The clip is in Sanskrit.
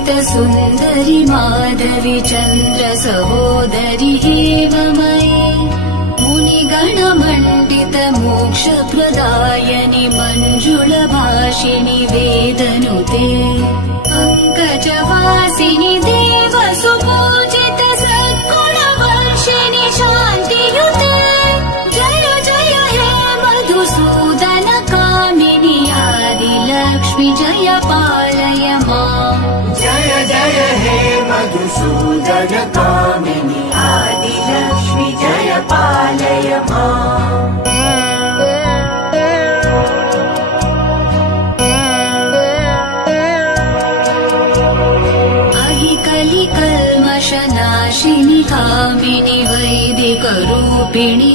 सुन्दरि माधवी चन्द्र सहोदरि एव मयि मुनिगणमण्डित मोक्षप्रदायनि मञ्जुलभाषिणि वेदनुते पङ्कजवासिनि देव सुपूजित सद्गुणवर्षिणि शान्तियुते जय जय हे मधुसूदन कामिनि आदिलक्ष्मि जय पालय माम् जय जय हे मधुसूदन कामिनि आदिलक्ष्मि जय पालय माम् कलिकल्मषनाशिनि कामिनि वैदिकरूपिणि